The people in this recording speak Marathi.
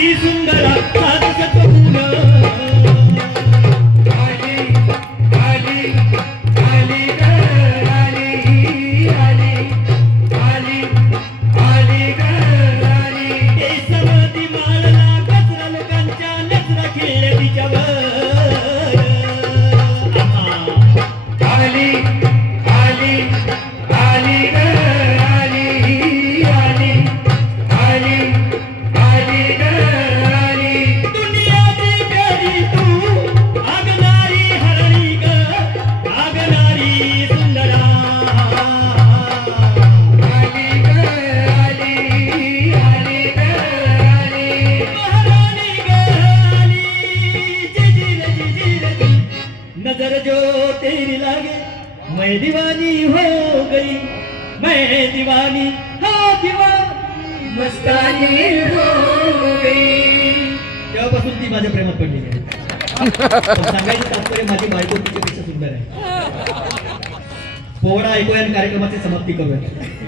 अशी सुंदरा सात सतगुण आली आली आली ग आली आली आली आली ग आली केसवती माळला कचरा लोकांच्या नजरा खेळल्या तिच्यावर आली आली आली ग आली आली आली आली ग आली दुनियाची प्यारी तू आगणारी हरणी ग आगणारी सुंदरा आली ग आली आली ग आली महारानी ग आली जिजीर जिजीर जी नजर जो तेरी लागे मैं दीवानी हो गई मैं दीवानी हो दीवानी मस्तानी हो गई तेव्हापासून ती माझ्या प्रेमात पडलेली आहे पण सांगायचं तात्पर्य माझी बायको तिच्यापेक्षा सुंदर आहे पोवडा ऐकूया आणि कार्यक्रमाची समाप्ती करूया